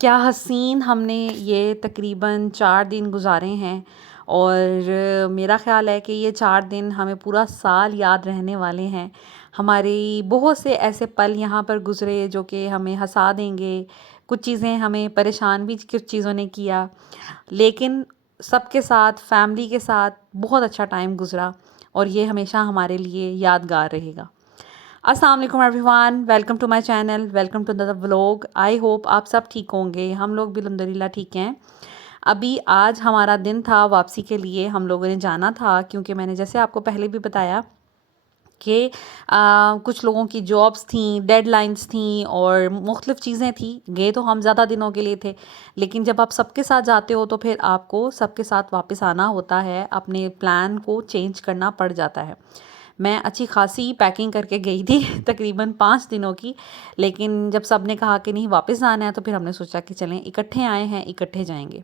क्या हसीन हमने ये तकरीबन 4 दिन गुज़ारे हैं और मेरा ख़्याल है कि ये 4 दिन हमें पूरा साल याद रहने वाले हैं। हमारी बहुत से ऐसे पल यहाँ पर गुज़रे जो कि हमें हँसा देंगे, कुछ चीज़ें हमें परेशान भी कुछ चीज़ों ने किया, लेकिन सबके साथ, फैमिली के साथ बहुत अच्छा टाइम गुज़रा और ये हमेशा हमारे लिए यादगार रहेगा। अस्सलाम वालेकुम everyone, welcome to my channel, welcome to the vlog. I hope आप सब ठीक होंगे। हम लोग भी अल्हम्दुलिल्लाह ठीक हैं। अभी आज हमारा दिन था वापसी के लिए, हम लोगों ने जाना था क्योंकि मैंने जैसे आपको पहले भी बताया कि कुछ लोगों की जॉब्स थी, डेडलाइंस थी और मुख्तलिफ़ चीज़ें थी। गए तो हम ज़्यादा दिनों के लिए थे, लेकिन जब आप सबके साथ जाते हो तो फिर आपको सबके साथ वापस आना होता है, अपने प्लान को चेंज करना पड़ जाता है। मैं अच्छी खासी पैकिंग करके गई थी तकरीबन 5 दिनों की, लेकिन जब सब ने कहा कि नहीं वापस आना है तो फिर हमने सोचा कि चलें इकट्ठे आए हैं, इकट्ठे जाएँगे।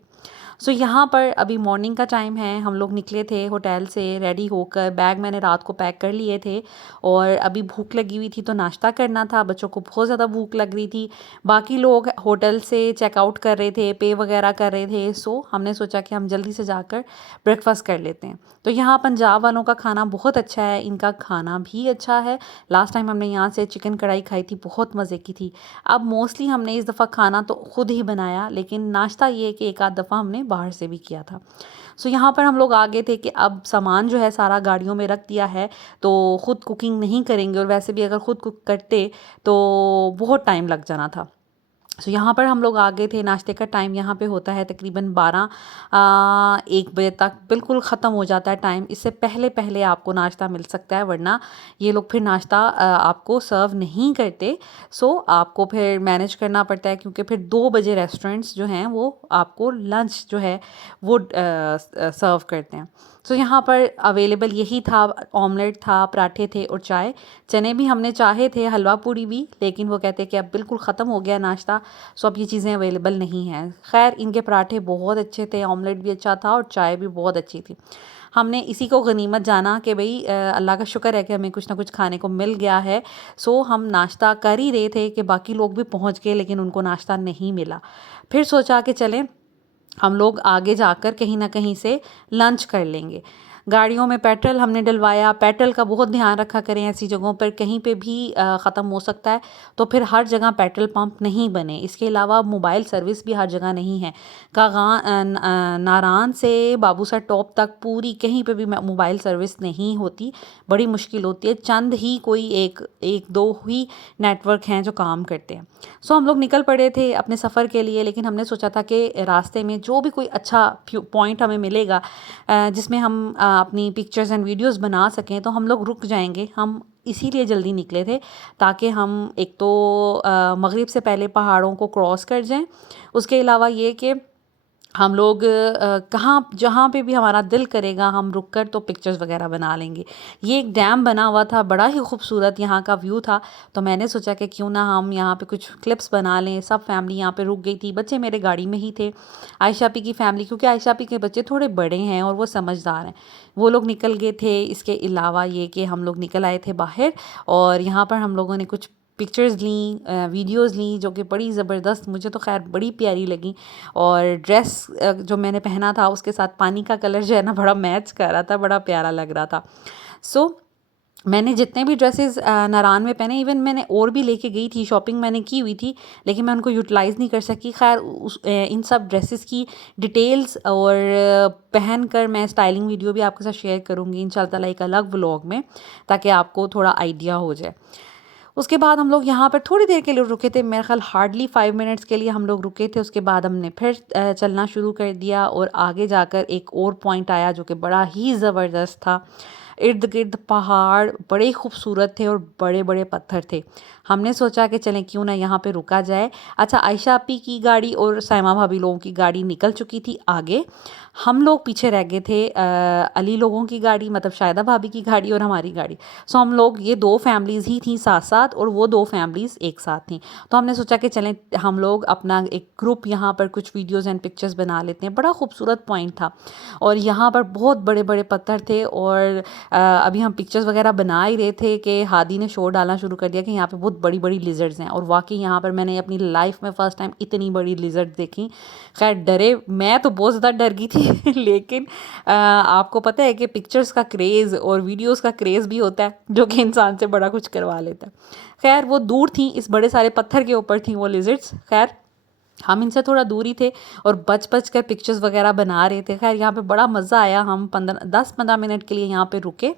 यहाँ पर अभी मॉर्निंग का टाइम है, हम लोग निकले थे होटल से रेडी होकर, बैग मैंने रात को पैक कर लिए थे और अभी भूख लगी हुई थी तो नाश्ता करना था, बच्चों को बहुत ज़्यादा भूख लग रही थी। बाकी लोग होटल से चेकआउट कर रहे थे, पे वगैरह कर रहे थे, सो हमने सोचा कि हम जल्दी से जाकर ब्रेकफास्ट कर लेते हैं। तो यहाँ पंजाब वालों का खाना बहुत अच्छा है, इनका खाना भी अच्छा है। लास्ट टाइम हमने यहाँ से चिकन कढ़ाई खाई थी, बहुत मज़े की थी। अब मोस्टली हमने इस दफ़ा खाना तो खुद ही बनाया, लेकिन नाश्ता ये कि एक आध दफ़ा हमने बाहर से भी किया था। यहाँ पर हम लोग आ गए थे कि अब सामान जो है सारा गाड़ियों में रख दिया है, तो ख़ुद कुकिंग नहीं करेंगे और वैसे भी अगर ख़ुद कुक करते तो बहुत टाइम लग जाना था। यहाँ पर हम लोग आ गए थे। नाश्ते का टाइम यहाँ पे होता है तकरीबन 1 बजे तक, बिल्कुल ख़त्म हो जाता है टाइम। इससे पहले पहले आपको नाश्ता मिल सकता है, वरना ये लोग फिर नाश्ता आपको सर्व नहीं करते। आपको फिर मैनेज करना पड़ता है क्योंकि फिर 2 बजे रेस्टोरेंट्स जो हैं वो आपको लंच जो है वो सर्व करते हैं। यहाँ पर अवेलेबल यही था, ऑमलेट था, पराठे थे और चाय। चने भी हमने चाहे थे, हलवा पूड़ी भी, लेकिन वो कहते कि अब बिल्कुल ख़त्म हो गया नाश्ता, अब ये चीज़ें अवेलेबल नहीं हैं। खैर इनके पराठे बहुत अच्छे थे, ऑमलेट भी अच्छा था और चाय भी बहुत अच्छी थी। हमने इसी को गनीमत जाना कि भाई अल्लाह का शुक्र है कि हमें कुछ ना कुछ खाने को मिल गया है। हम नाश्ता कर ही रहे थे कि बाकी लोग भी पहुंच गए, लेकिन उनको नाश्ता नहीं मिला। फिर सोचा कि चलें हम लोग आगे जाकर कहीं ना कहीं से लंच कर लेंगे। गाड़ियों में पेट्रोल हमने डलवाया, पेट्रोल का बहुत ध्यान रखा करें, ऐसी जगहों पर कहीं पे भी ख़त्म हो सकता है, तो फिर हर जगह पेट्रोल पंप नहीं बने। इसके अलावा मोबाइल सर्विस भी हर जगह नहीं है। नारान से बाबूसर टॉप तक पूरी कहीं पे भी मोबाइल सर्विस नहीं होती, बड़ी मुश्किल होती है। चंद ही कोई एक दो ही नेटवर्क हैं जो काम करते हैं। हम लोग निकल पड़े थे अपने सफ़र के लिए, लेकिन हमने सोचा था कि रास्ते में जो भी कोई अच्छा पॉइंट हमें मिलेगा जिसमें हम अपनी पिक्चर्स एंड वीडियोस बना सकें, तो हम लोग रुक जाएंगे। हम इसीलिए जल्दी निकले थे ताकि हम एक तो मगरिब से पहले पहाड़ों को क्रॉस कर जाएं, उसके अलावा ये कि हम लोग कहाँ जहाँ पे भी हमारा दिल करेगा हम रुक कर तो पिक्चर्स वगैरह बना लेंगे। ये एक डैम बना हुआ था, बड़ा ही खूबसूरत यहाँ का व्यू था, तो मैंने सोचा कि क्यों ना हम यहाँ पे कुछ क्लिप्स बना लें। सब फैमिली यहाँ पे रुक गई थी, बच्चे मेरे गाड़ी में ही थे। आयशा पी की फैमिली, क्योंकि आयशा पी के बच्चे थोड़े बड़े हैं और वो समझदार हैं, वो लोग निकल गए थे। इसके अलावा ये कि हम लोग निकल आए थे बाहर और यहाँ पर हम लोगों ने कुछ पिक्चर्स ली, वीडियोस ली, जो कि बड़ी ज़बरदस्त, मुझे तो खैर बड़ी प्यारी लगी। और ड्रेस जो मैंने पहना था उसके साथ पानी का कलर जो है ना बड़ा मैच कर रहा था, बड़ा प्यारा लग रहा था। मैंने जितने भी ड्रेसेस नारान में पहने, इवन मैंने और भी लेके गई थी, शॉपिंग मैंने की हुई थी, लेकिन मैं उनको यूटिलाइज़ नहीं कर सकी। खैर इन सब ड्रेसेस की डिटेल्स और पहन कर मैं स्टाइलिंग वीडियो भी आपके साथ शेयर करूँगी इंशाल्लाह ताला एक अलग व्लॉग में, ताकि आपको थोड़ा आइडिया हो जाए। उसके बाद हम लोग यहाँ पर थोड़ी देर के लिए रुके थे, मेरा ख्याल हार्डली 5 मिनट्स के लिए हम लोग रुके थे। उसके बाद हमने फिर चलना शुरू कर दिया और आगे जाकर एक और पॉइंट आया जो कि बड़ा ही ज़बरदस्त था। इर्द गिर्द पहाड़ बड़े खूबसूरत थे और बड़े बड़े पत्थर थे। हमने सोचा कि चलें क्यों ना यहाँ पे रुका जाए। अच्छा, आयशा आपी की गाड़ी और साइमा भाभी लोगों की गाड़ी निकल चुकी थी आगे, हम लोग पीछे रह गए थे। अली लोगों की गाड़ी, मतलब शायदा भाभी की गाड़ी और हमारी गाड़ी। हम लोग, ये 2 फैमिलीज़ ही थी साथ साथ और वो 2 फैमिलीज़ एक साथ थी। तो हमने सोचा कि चलें हम लोग अपना एक ग्रुप यहाँ पर कुछ वीडियोज़ एंड पिक्चर्स बना लेते हैं। बड़ा खूबसूरत पॉइंट था और यहाँ पर बहुत बड़े बड़े पत्थर थे और अभी हम पिक्चर्स वगैरह बना ही रहे थे कि हादी ने शोर डालना शुरू कर दिया कि यहाँ पे बहुत बहुत बड़ी बड़ी लिजर्ड्स हैं, और वाकई यहाँ पर मैंने अपनी लाइफ में फ़र्स्ट टाइम इतनी बड़ी लिजर्ड देखी। खैर डरे, मैं तो बहुत ज़्यादा डर गई थी लेकिन आपको पता है कि पिक्चर्स का क्रेज़ और वीडियोस का क्रेज़ भी होता है जो कि इंसान से बड़ा कुछ करवा लेता है। खैर वो दूर थी, इस बड़े सारे पत्थर के ऊपर थी वो लिजर्ड्स। खैर हम इनसे थोड़ा दूर ही थे और बच बच कर पिक्चर्स वगैरह बना रहे थे। खैर यहाँ पे बड़ा मज़ा आया। हम 10-15 मिनट के लिए यहाँ पे रुके।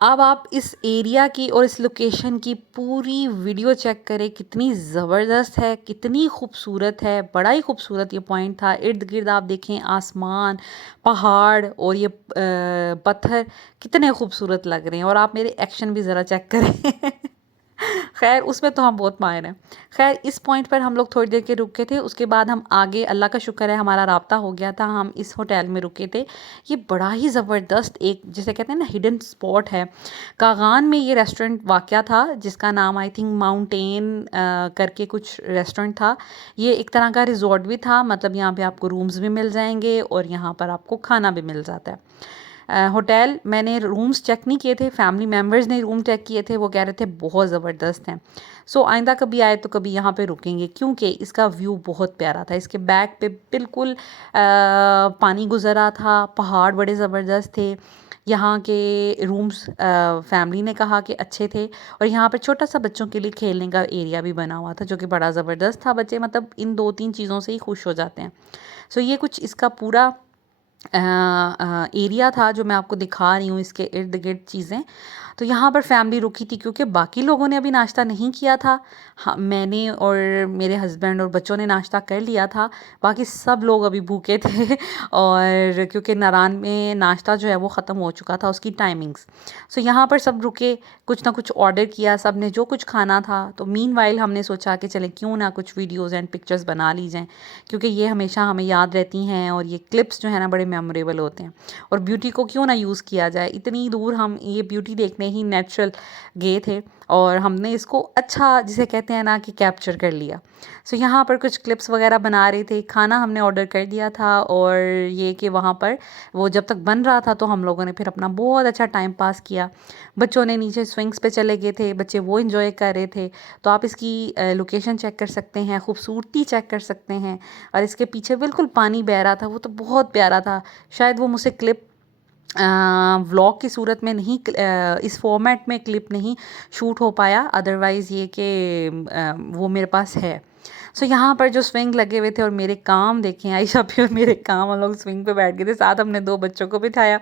अब आप इस एरिया की और इस लोकेशन की पूरी वीडियो चेक करें, कितनी ज़बरदस्त है, कितनी खूबसूरत है। बड़ा ही खूबसूरत ये पॉइंट था। इर्द गिर्द आप देखें आसमान, पहाड़ और ये पत्थर कितने खूबसूरत लग रहे हैं। और आप मेरे एक्शन भी ज़रा चेक करें खैर उसमें तो हम बहुत माहिर हैं। खैर इस पॉइंट पर हम लोग थोड़ी देर के रुके थे। उसके बाद हम आगे, अल्लाह का शुक्र है हमारा राब्ता हो गया था, हम इस होटल में रुके थे। ये बड़ा ही ज़बरदस्त एक, जिसे कहते हैं ना, हिडन स्पॉट है। कागान में ये रेस्टोरेंट वाक़या था जिसका नाम आई थिंक माउंटेन करके कुछ रेस्टोरेंट था। ये एक तरह का रिजॉर्ट भी था, मतलब यहाँ पे आपको रूम्स भी मिल जाएंगे और यहाँ पर आपको खाना भी मिल जाता है। होटल, मैंने रूम्स चेक नहीं किए थे, फैमिली मेम्बर्स ने रूम चेक किए थे, वो कह रहे थे बहुत ज़बरदस्त हैं। सो आइंदा कभी आए तो कभी यहाँ पे रुकेंगे, क्योंकि इसका व्यू बहुत प्यारा था। इसके बैक पे बिल्कुल पानी गुजरा था, पहाड़ बड़े ज़बरदस्त थे। यहाँ के रूम्स फैमिली ने कहा कि अच्छे थे, और यहाँ पर छोटा सा बच्चों के लिए खेलने का एरिया भी बना हुआ था जो कि बड़ा ज़बरदस्त था। बच्चे मतलब इन 2-3 चीज़ों से ही खुश हो जाते हैं। सो ये कुछ इसका पूरा एरिया था जो मैं आपको दिखा रही हूँ, इसके इर्द गिर्द चीज़ें। तो यहाँ पर फैमिली रुकी थी क्योंकि बाकी लोगों ने अभी नाश्ता नहीं किया था। हाँ, मैंने और मेरे हस्बैंड और बच्चों ने नाश्ता कर लिया था, बाकी सब लोग अभी भूखे थे और क्योंकि नारान में नाश्ता जो है वो ख़त्म हो चुका था, उसकी टाइमिंग्स। सो यहाँ पर सब रुके, कुछ ना कुछ ऑर्डर किया सब ने जो कुछ खाना था। तो मीनवाइल हमने सोचा कि चलें क्यों ना कुछ वीडियोज़ एंड पिक्चर्स बना ली जाएँ, क्योंकि ये हमेशा हमें याद रहती हैं और ये क्लिप्स जो है ना बड़े मेमोरेबल होते हैं। और ब्यूटी को क्यों ना यूज़ किया जाए, इतनी दूर हम ये ब्यूटी देखने ही नेचुरल गए थे और हमने इसको अच्छा, जिसे कहते हैं ना, कि कैप्चर कर लिया। सो यहाँ पर कुछ क्लिप्स वगैरह बना रहे थे। खाना हमने ऑर्डर कर दिया था, और ये कि वहाँ पर वो जब तक बन रहा था तो हम लोगों ने फिर अपना बहुत अच्छा टाइम पास किया। बच्चों ने नीचे स्विंग्स पे चले गए थे, बच्चे वो इंजॉय कर रहे थे। तो आप इसकी लोकेशन चेक कर सकते हैं, खूबसूरती चेक कर सकते हैं। और इसके पीछे बिल्कुल पानी बह रहा था, वो तो बहुत प्यारा था। शायद वो मुझसे क्लिप व्लॉग की सूरत में नहीं, इस फॉर्मेट में क्लिप नहीं शूट हो पाया, अदरवाइज़ ये कि वो मेरे पास है। सो यहाँ पर जो स्विंग लगे हुए थे, और मेरे काम देखें, आयशा भी और मेरे काम, हम लोग स्विंग पे बैठ गए थे, साथ हमने 2 बच्चों को बिठाया।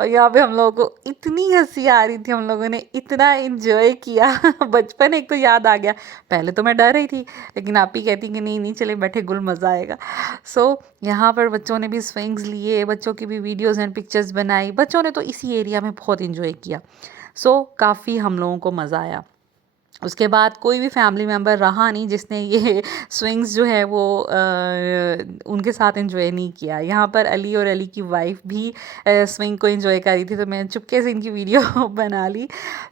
और यहाँ पे हम लोगों को इतनी हंसी आ रही थी, हम लोगों ने इतना इंजॉय किया बचपन एक तो याद आ गया। पहले तो मैं डर रही थी, लेकिन आप ही कहती कि नहीं नहीं चले बैठे, गुल मज़ा आएगा। सो यहाँ पर बच्चों ने भी स्विंग्स लिए, बच्चों की भी वीडियोज़ एंड पिक्चर्स बनाई। बच्चों ने तो इसी एरिया में बहुत इंजॉय किया। सो काफ़ी हम लोगों को मज़ा आया। उसके बाद कोई भी फैमिली मेम्बर रहा नहीं जिसने ये स्विंग्स जो है वो उनके साथ एंजॉय नहीं किया। यहाँ पर अली और अली की वाइफ भी स्विंग को एंजॉय कर रही थी, तो मैंने चुपके से इनकी वीडियो बना ली।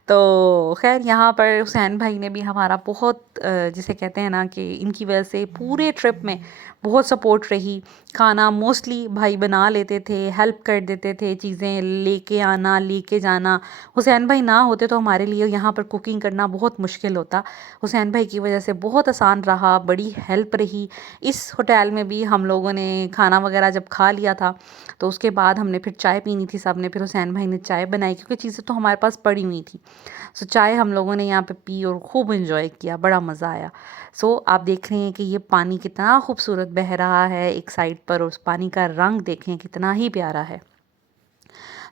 तो खैर यहाँ पर हुसैन भाई ने भी हमारा बहुत जिसे कहते हैं ना, कि इनकी वजह से पूरे ट्रिप में बहुत सपोर्ट रही। खाना मोस्टली भाई बना लेते थे, हेल्प कर देते थे, चीज़ें लेके आना लेके जाना। हुसैन भाई ना होते तो हमारे लिए यहाँ पर कुकिंग करना बहुत मुश्किल होता। हुसैन भाई की वजह से बहुत आसान रहा, बड़ी हेल्प रही। इस होटल में भी हम लोगों ने खाना वगैरह जब खा लिया था, तो उसके बाद हमने फिर चाय पीनी थी सब ने। फिर हुसैन भाई ने चाय बनाई, क्योंकि चीज़ें तो हमारे पास पड़ी हुई थी। सो चाय हम लोगों ने यहाँ पे पी और खूब इंजॉय किया, बड़ा मज़ा आया। सो आप देख रहे हैं कि ये पानी कितना खूबसूरत बह रहा है एक साइड पर, और उस पानी का रंग देखें कितना ही प्यारा है।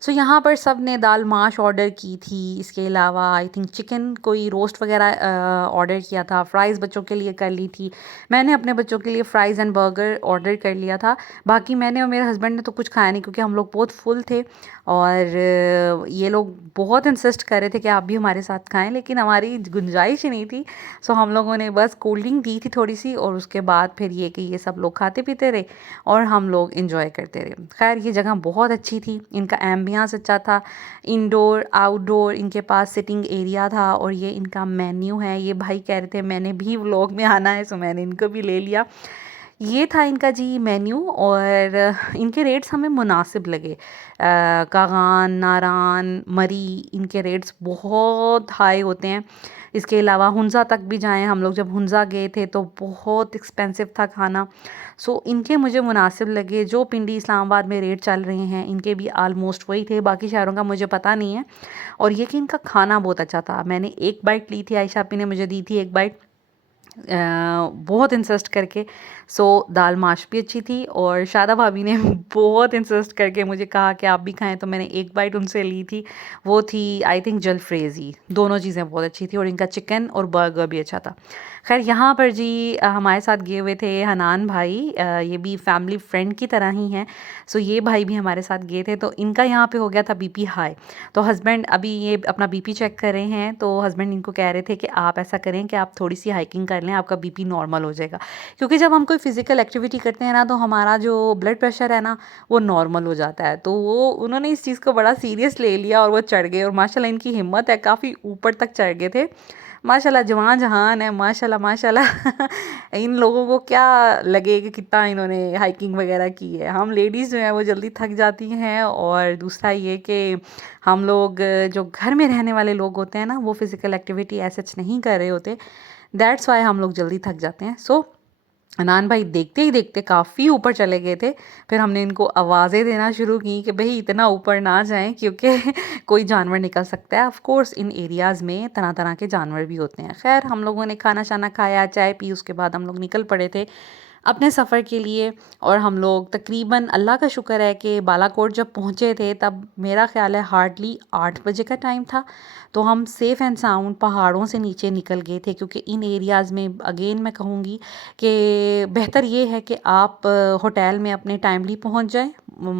सो यहाँ पर सब ने दाल माश ऑर्डर की थी। इसके अलावा आई थिंक चिकन कोई रोस्ट वगैरह ऑर्डर किया था। फ्राइज़ बच्चों के लिए कर ली थी। मैंने अपने बच्चों के लिए फ़्राइज़ एंड बर्गर ऑर्डर कर लिया था। बाकी मैंने और मेरे हस्बैंड ने तो कुछ खाया नहीं, क्योंकि हम लोग बहुत फुल थे, और ये लोग बहुत इंसिस्ट कर रहे थे कि आप भी हमारे साथ खाएं, लेकिन हमारी गुंजाइश ही नहीं थी। सो हम लोगों ने बस कोल्ड ड्रिंक दी थी थोड़ी सी, और उसके बाद फिर ये कि ये सब लोग खाते पीते रहे और हम लोग इंजॉय करते रहे। खैर ये जगह बहुत अच्छी थी, इनका एम्बियंस अच्छा था, इंडोर आउटडोर इनके पास सिटिंग एरिया था। और ये इनका मेन्यू है। ये भाई कह रहे थे मैंने भी व्लॉग में आना है, सो मैंने इनको भी ले लिया। ये था इनका जी मेन्यू, और इनके रेट्स हमें मुनासिब लगे। कागान, नारान, मरी, इनके रेट्स बहुत हाई होते हैं। इसके अलावा हुंज़ा तक भी जाएँ हम लोग, जब हुंज़ा गए थे तो बहुत एक्सपेंसिव था खाना। सो इनके मुझे मुनासिब लगे, जो पिंडी इस्लामाबाद में रेट चल रहे हैं इनके भी आलमोस्ट वही थे, बाकी शहरों का मुझे पता नहीं है। और ये कि इनका खाना बहुत अच्छा था। मैंने एक बाइट ली थी, आयशा आपी ने मुझे दी थी एक बाइट बहुत इंसिस्ट करके। सो दाल माश भी अच्छी थी और शादा भाभी ने बहुत इंसिस्ट करके मुझे कहा कि आप भी खाएं, तो मैंने एक बाइट उनसे ली थी। वो थी आई थिंक जलफ्रेज़ी, दोनों चीज़ें बहुत अच्छी थी और इनका चिकन और बर्गर भी अच्छा था। खैर यहाँ पर जी हमारे साथ गए हुए थे हनान भाई, ये भी फैमिली फ्रेंड की तरह ही हैं। सो ये भाई भी हमारे साथ गए थे, तो इनका यहाँ पे हो गया था बीपी हाई। तो हस्बैंड अभी ये अपना बीपी चेक कर रहे हैं, तो हस्बैंड इनको कह रहे थे कि आप ऐसा करें कि आप थोड़ी सी हाइकिंग कर लें, आपका बीपी नॉर्मल हो जाएगा। क्योंकि जब हम कोई फिजिकल एक्टिविटी करते हैं ना, तो हमारा जो ब्लड प्रेशर है ना वो नॉर्मल हो जाता है। तो वो उन्होंने इस चीज़ को बड़ा सीरियस ले लिया और वो चढ़ गए, और माशाल्लाह इनकी हिम्मत है, काफ़ी ऊपर तक चढ़ गए थे। माशाल्लाह जवान जहान है, माशाल्लाह माशाल्लाह। इन लोगों को क्या लगे कि कितना इन्होंने हाइकिंग वगैरह की है। हम लेडीज़ जो हैं वो जल्दी थक जाती हैं, और दूसरा ये कि हम लोग जो घर में रहने वाले लोग होते हैं ना, वो फिज़िकल एक्टिविटी ऐसे नहीं कर रहे होते, दैट्स वाई हम लोग जल्दी थक जाते हैं। सो अनान भाई देखते ही देखते काफ़ी ऊपर चले गए थे। फिर हमने इनको आवाज़ें देना शुरू की कि भाई इतना ऊपर ना जाएं, क्योंकि कोई जानवर निकल सकता है। ऑफ कोर्स इन एरियाज़ में तरह तरह के जानवर भी होते हैं। खैर हम लोगों ने खाना शाना खाया, चाय पी, उसके बाद हम लोग निकल पड़े थे अपने सफ़र के लिए। और हम लोग तकरीबन अल्लाह का शुक्र है कि बालाकोट जब पहुँचे थे तब मेरा ख़्याल है हार्डली 8 बजे का टाइम था। तो हम सेफ़ एंड साउंड पहाड़ों से नीचे निकल गए थे, क्योंकि इन एरियाज़ में अगेन मैं कहूँगी कि बेहतर ये है कि आप होटल में अपने टाइमली पहुँच जाएं,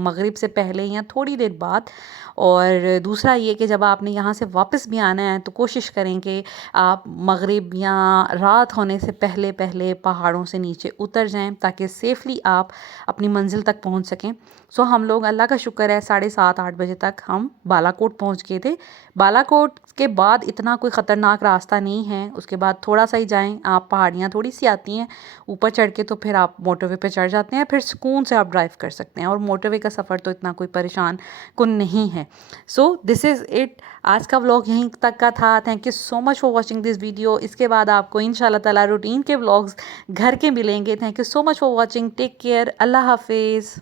मगरिब से पहले या थोड़ी देर बाद। और दूसरा ये कि जब आपने यहाँ से वापस भी आना है तो कोशिश करें कि आप मगरिब या रात होने से पहले पहले पहाड़ों से नीचे उतर जाएं, ताकि सेफ़ली आप अपनी मंजिल तक पहुँच सकें। सो हम लोग अल्लाह का शुक्र है 7:30-8 बजे तक हम बालाकोट पहुँच गए थे। बालाकोट के बाद इतना कोई ख़तरनाक रास्ता नहीं है, उसके बाद थोड़ा सा ही जाएं आप, पहाड़ियाँ थोड़ी सी आती हैं ऊपर चढ़ के, तो फिर आप मोटरवे पे चढ़ जाते हैं, फिर सुकून से आप ड्राइव कर सकते हैं। और मोटरवे का सफ़र तो इतना कोई परेशान कुन नहीं है। सो दिस इज़ इट, आज का व्लॉग यहीं तक का था। Thank you so much for watching this video. इसके बाद आपको इंशाल्लाह ताला रूटीन के व्लॉग्स घर के मिलेंगे। Thank you so much for watching, take care, अल्लाह हाफिज़।